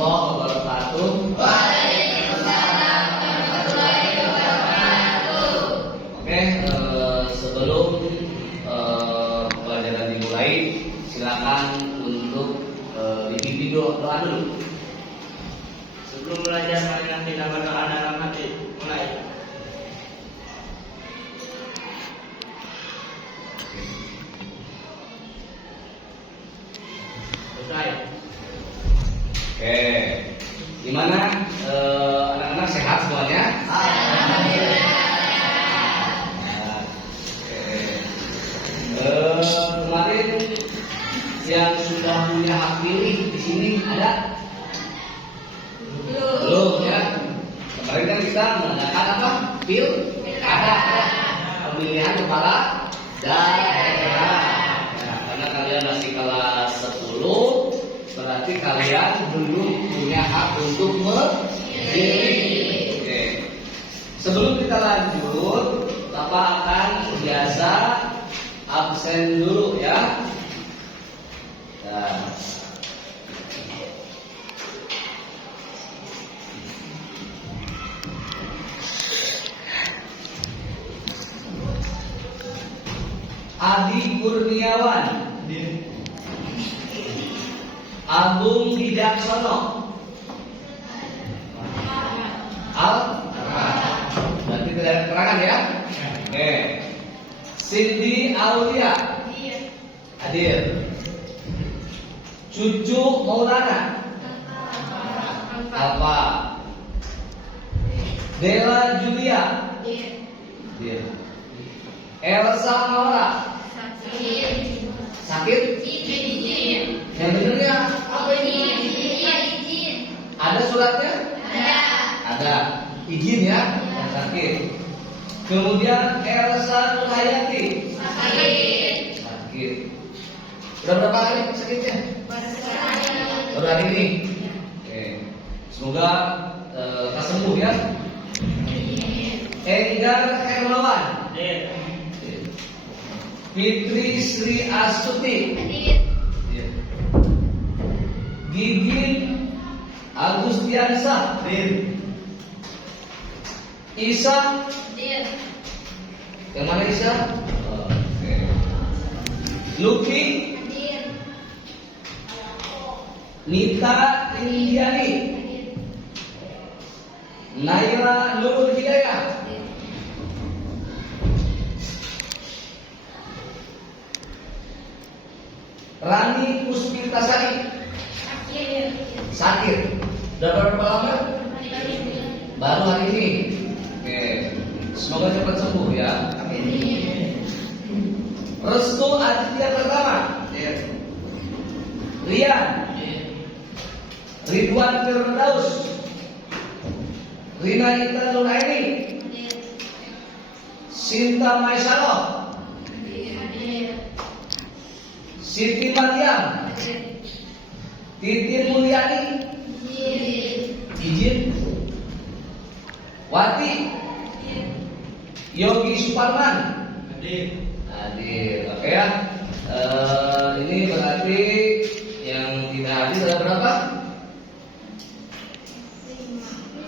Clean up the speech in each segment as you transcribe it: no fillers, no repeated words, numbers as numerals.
warahmatullahi wabarakatuh. Waalaikumsalam warahmatullahi wabarakatuh. Oke, sebelum pelajaran dimulai, silakan untuk dipimpin doa dulu. Sebelum belajar, marilah kita berdoa dalam hati. Mulai. Selesai. Oke, gimana anak-anak sehat semuanya? Alhamdulillah. Kemarin yang sudah punya hak pilih di sini ada? Belum ya. Kemarin kan kita mengadakan apa? Ada pemilihan kepala daerah. Nah, karena kalian masih kelas 10, berarti kalian belum punya hak untuk memilih. Oke. Sebelum kita lanjut, Bapak akan biasa absen dulu ya. Nah. Adi Kurniawan, Agung Wijaksono, berarti tidak ada keterangan ya? Oke. Cindy Aulia, hadir. Cucu Maulana, apa? Dela Julia, hadir. Elsa Maura, sakit? Yang benernya apa ini? Ada suratnya? Ada. Izin ya? Yang sakit. Kemudian Elsa Nurhayati, sakit. Udah berapa hari sakitnya? Baru hari ini. Oke. Semoga lekas sembuh ya. Enggar Hermawan, Fitri Sri Astuti, Gigin Agustiansa, Isa, yang mana Isa? Luki, Nita Indiani, Naila Nurul Hidayah, Rani Puspitasari, sakit. Udah berapa lama? Baru hari ini. Oke. Semoga cepat sembuh ya. Amin. Restu Aditya pertama. Rian, Ridwan Firdaus, Rina Intan Nuraini, Sinta Maisaro, Siti Mariam, Titin Mulyani, izin. Wati, Yogi Suparman, hadir. Oke ya. Ini berarti yang tidak hadir ada berapa?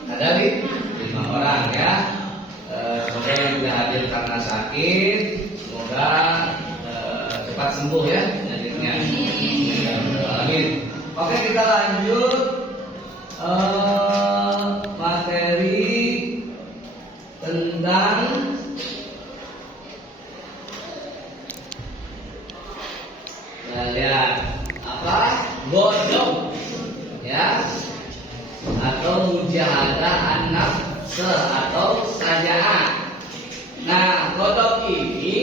Ada 5 orang ya. Semoga yang tidak hadir karena sakit, semoga cepat sembuh ya. Amin. Oke, kita lanjut materi tentang lihat apa? Godong ya, atau mujahadah an-nafs atau saja'ah. Nah, godong ini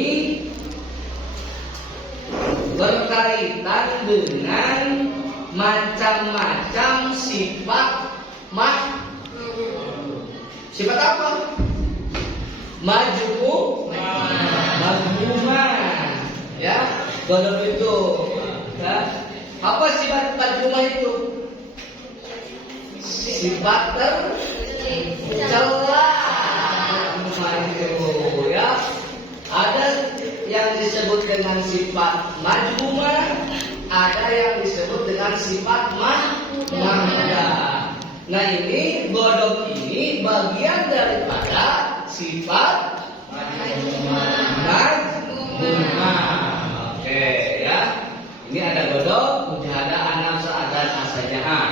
berkaitan dengan macam-macam sifat sifat apa? Majmumah ya, godong itu ya. Apa sifat majmumah itu? Sifat tercela itu ya. Ada yang disebut dengan sifat majmumah, ada yang disebut dengan sifat mahmudah. Nah ini godok ini bagian daripada sifat majmumah. Oke ya. Ini ada godok, mujahadah, anafsa, dan asajah.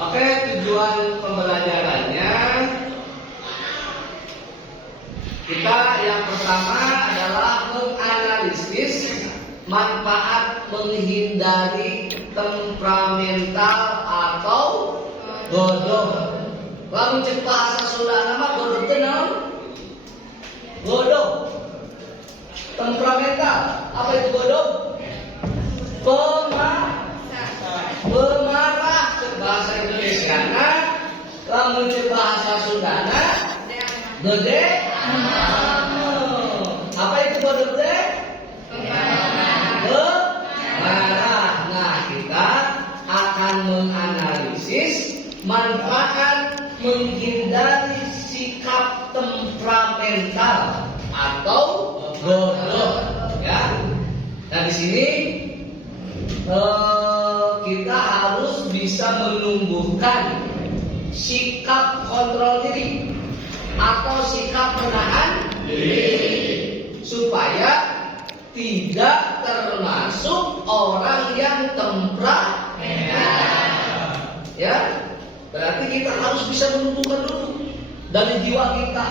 Oke, tujuan pembelajarannya kita yang pertama adalah menganalisis manfaat menghindari temperamental atau godok. Lalu cek bahasa Sunda nama godok tenang. Godok temperamental. Apa itu godok? Pemarah ke bahasa Indonesia. Lalu cek bahasa Sunda gede. Apa itu godok gede? Pemarah. Nah, kita akan menganalisis manfaat menghindari sikap temperamental atau godok, ya. Nah di sini kita harus bisa menumbuhkan sikap kontrol diri atau sikap menahan diri supaya tidak termasuk orang yang temperamental. Ya, berarti kita harus bisa menumbuhkan dulu dari jiwa kita,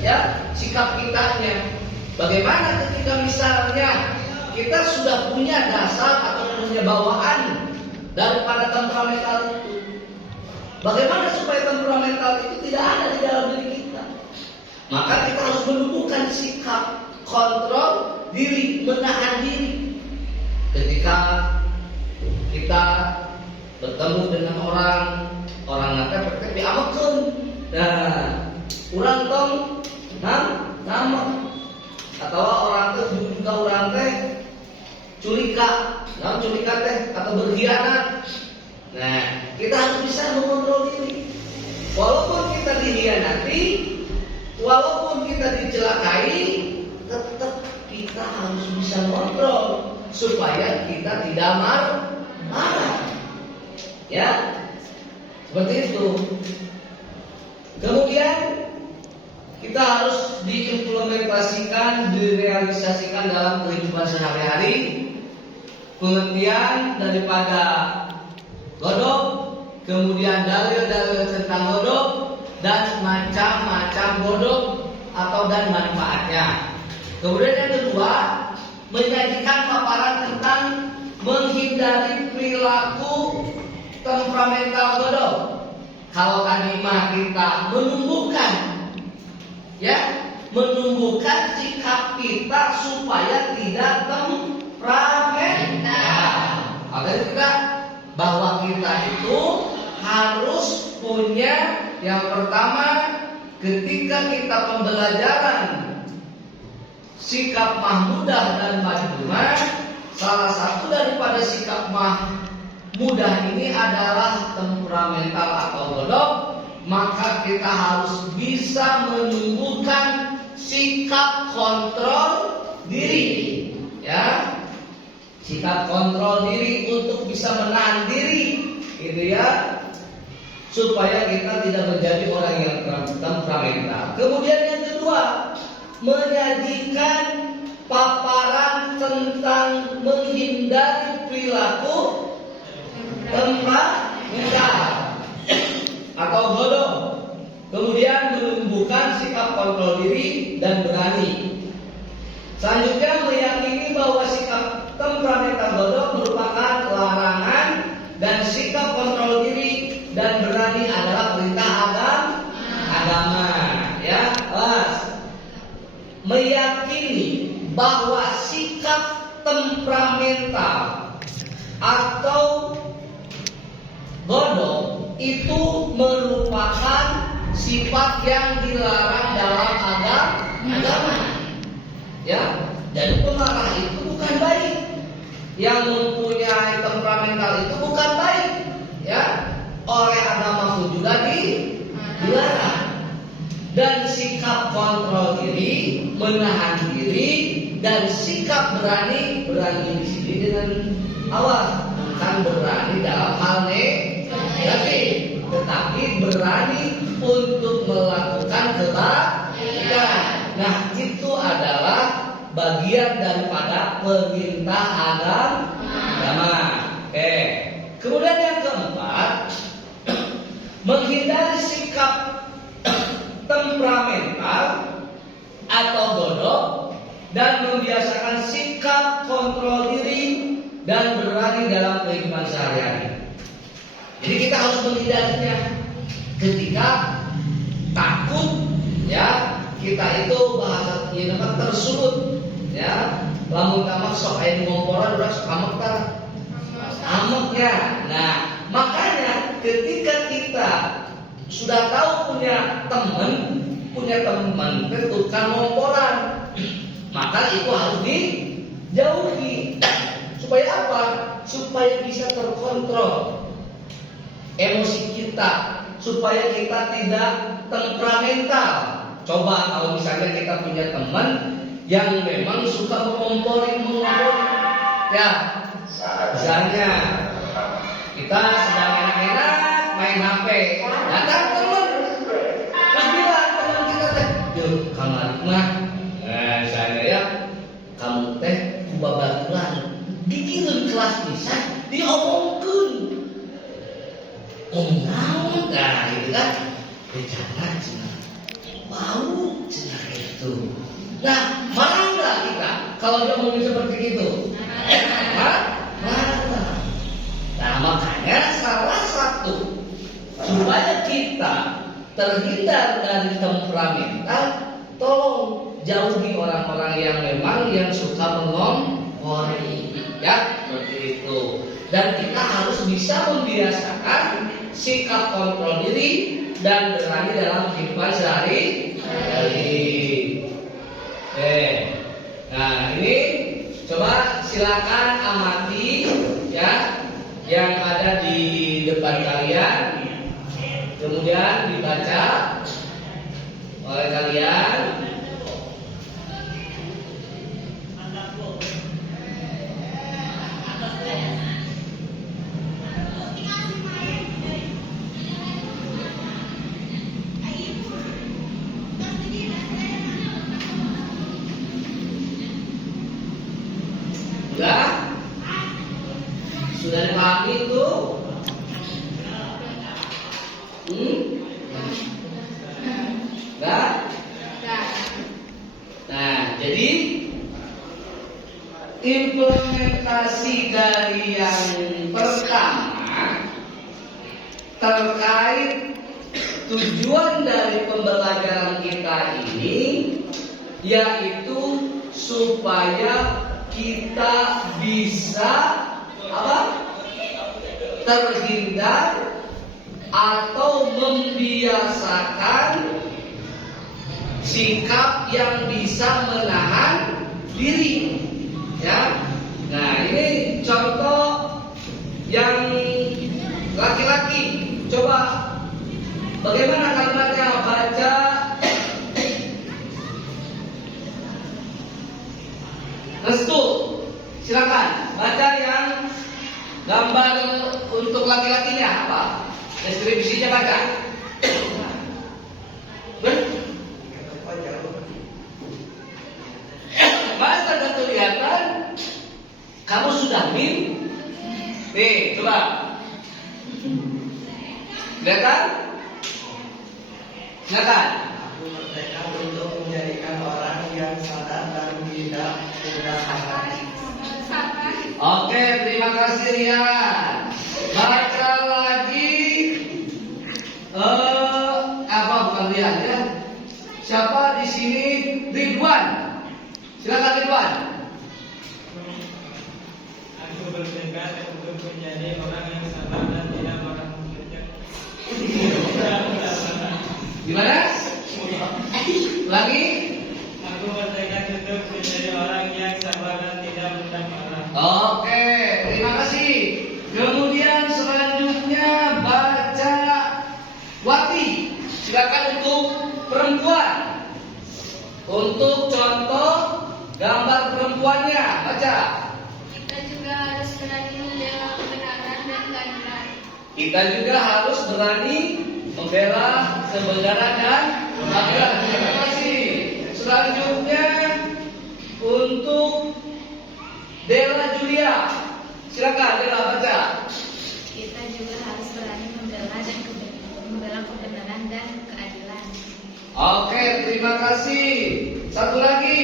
ya, sikap kitanya. Bagaimana ketika misalnya kita sudah punya dasar atau punya bawaan daripada temperamental itu? Bagaimana supaya temperamental itu tidak ada di dalam diri kita? Maka kita harus menumbuhkan sikap kontrol diri, menahan diri. Ketika kita bertemu dengan orang nanti diamakeun. Nah, urang tong nama atau orang teh juga orang teh culika, teh atau berkhianat. Nah, kita harus bisa mengontrol diri. Walaupun kita dikhianati, walaupun kita dicelakai, tetap kita harus bisa mengontrol supaya kita tidak marah. Ya, seperti itu. Kemudian kita harus diimplementasikan, direalisasikan dalam kehidupan sehari-hari. Pengertian daripada godok, kemudian dalil-dalil tentang godok, dan macam-macam godok atau dan manfaatnya. Kemudian yang kedua, menyajikan paparan tentang menghindari perilaku temperamental godok. Kalau tadi mah kita menumbuhkan sikap kita supaya tidak temperamental. Makanya kita bahwa kita itu harus punya yang pertama ketika kita pembelajaran sikap mahmudah dan majmumah, salah satu daripada sikap mudah ini adalah temperamental atau godok, maka kita harus bisa menumbuhkan sikap kontrol diri, ya, sikap kontrol diri untuk bisa menahan diri, gitu ya, supaya kita tidak menjadi orang yang temperamental. Kemudian yang kedua, menyajikan paparan tentang menghindari perilaku temperamental atau godok, kemudian menumbuhkan sikap kontrol diri dan berani. Selanjutnya meyakini bahwa sikap temperamental godok merupakan larangan dan sikap kontrol diri dan berani adalah perintah agama. Ya, meyakini bahwa sikap temperamental atau godok itu merupakan sifat yang dilarang dalam agama. Ya, jadi pemarah itu bukan baik. Yang mempunyai temperamental itu bukan baik. Ya, oleh agama pun juga dilarang. Dan sikap kontrol diri, menahan diri, dan sikap berani di sini dengan awas, bukan berani dalam hal negatif, tetapi bagian daripada perintah agama. Oke. Kemudian yang keempat, menghindari sikap temperamental atau bodoh dan membiasakan sikap kontrol diri dan berani dalam kehidupan sehari-hari. Jadi kita harus menghindarinya. Ketika takut, ya kita itu bahasa Indonesia tersulut, ya. Lamun tamak sok aya ngomporan udah sok amek ya. Nah, makanya ketika kita sudah tahu punya teman itu kan ngomporan, maka itu harus dijauhi. Supaya apa? Supaya bisa terkontrol emosi kita, supaya kita tidak temperamental. Coba kalau misalnya kita punya teman yang memang suka mengompori, ya, misalnya kita sedang enak-enak main HP, datang teman, terus bilang teman kita teh, yuk kamar mah, misalnya ya, kamu teh babaturan, bikin kelas bisa diomongkan, ngomong, nah gitu kan, jangan cina, mau cina itu. Nah, marah nggak kita kalau dia ngomong seperti itu? Marah. Nah, makanya salah satu supaya kita terhindar dari temperamental, tolong jauhi orang-orang yang memang yang suka mengompori, ya seperti itu. Dan kita harus bisa membiasakan sikap kontrol diri dan berani dalam kehidupan sehari-hari. Nah ini coba silakan amati ya yang ada di depan kalian, kemudian dibaca oleh kalian. Sudah dipahami itu? Enggak? Nah, jadi implementasi dari yang pertama terkait tujuan dari pembelajaran kita ini, yaitu supaya kita bisa terhindar atau membiasakan sikap yang bisa menahan diri, ya. Nah, ini contoh yang laki-laki. Coba bagaimana kalimatnya? Baca. Restu, silakan baca yang gambar untuk laki-lakinya apa? Deskripsinya baca. Masa gak kelihatan? Kamu sudah min? Nih, coba. Kelihatan? Silakan. Aku merdeka untuk menjadikan orang yang sadar dan tidak mudah marah. Oke, terima kasih Rian. Baca lagi. Apa bukan Rian ya? Siapa di sini? Ridwan. Silakan Ridwan. Aku bertekad untuk menjadi orang yang sabar dan tidak marah. Gimana? Lagi? Aku bertekad untuk menjadi orang yang sabar dan tidak mudah marah. Oke, terima kasih. Kemudian selanjutnya baca Wati. Silakan untuk perempuan. Untuk contoh gambar perempuannya, baca. Kita juga harus berani membela kebenaran dan keadilan. Kita juga harus berani membela kebenaran dan keadilan. Terima kasih. Selanjutnya untuk Dela Julia. Silakan Dela baca. Kita juga harus berani membela kebenaran dan keadilan. Oke, terima kasih. Satu lagi,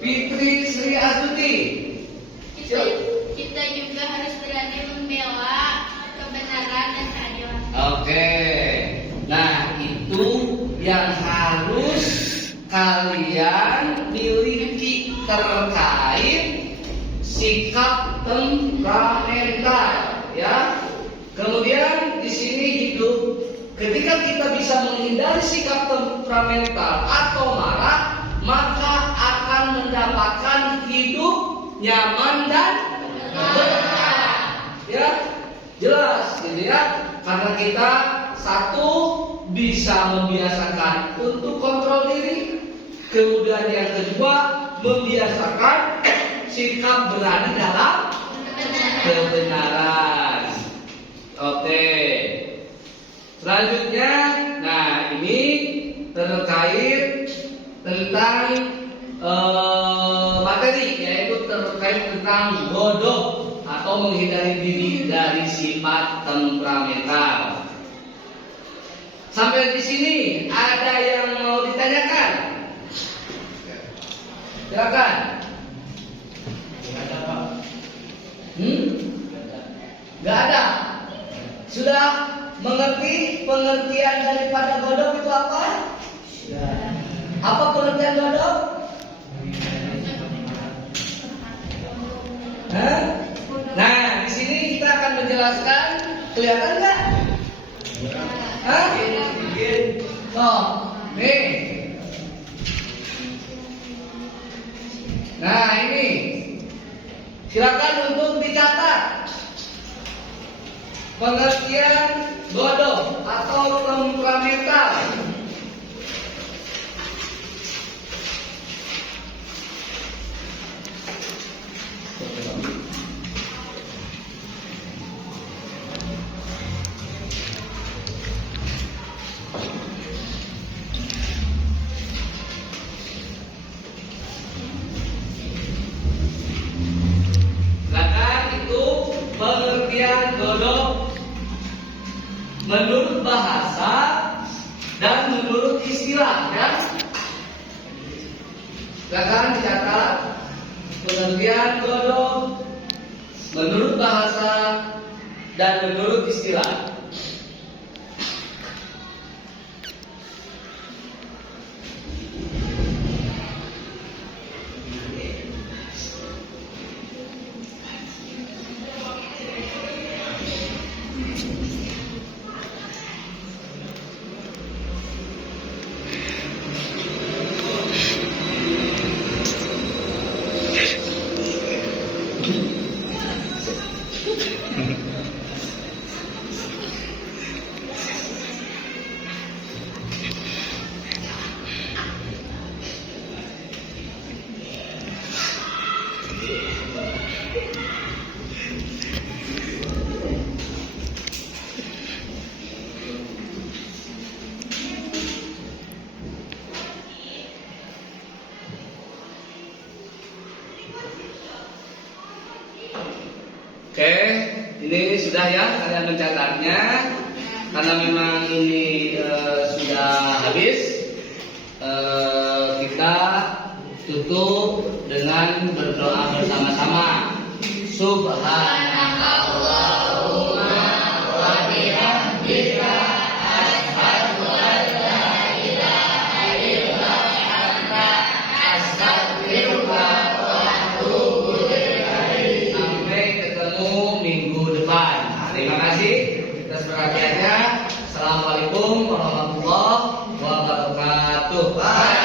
Fitri Sri Astuti. Kita juga harus berani membela kebenaran dan keadilan. Oke. Nah, itu yang harus kalian miliki terkait sikap temperamental, ya. Kemudian di sini hidup. Ketika kita bisa menghindari sikap temperamental atau marah, maka akan mendapatkan hidup nyaman dan berkah. Ya, jelas gitu ya. Karena kita satu bisa membiasakan untuk kontrol diri, kemudian yang kedua membiasakan sikap berani dalam kebenaran. Oke. Selanjutnya, nah ini terkait tentang materi, yaitu terkait tentang bodoh atau menghindari diri dari sifat temperamental. Sampai di sini ada yang mau ditanyakan? Silakan. Ada Pak. Gak ada. Sudah mengerti pengertian daripada bodoh itu apa? Sudah. Apa pengertian bodoh? Hah? Nah, di sini kita akan menjelaskan. Kelihatan nggak? Hah? Oh, nih. Nah, ini. Silakan untuk dicatat. Pengertian bodoh atau temperamental. Silakan itu pengertian bodoh menurut bahasa dan menurut istilah, ya. Silakan dicatat pengertian bodoh menurut bahasa dan menurut istilah. Oke, ini sudah ya kalian mencatatnya. Karena memang ini sudah habis, kita tutup dengan berdoa bersama-sama. Subhanakallahumma wa bihamdika asyhadu an la ilaha illa anta astaghfiruka wa atubu ilaik. Sampai ketemu minggu depan. Terima kasih atas perhatiannya. Assalamualaikum warahmatullahi wabarakatuh. Bye.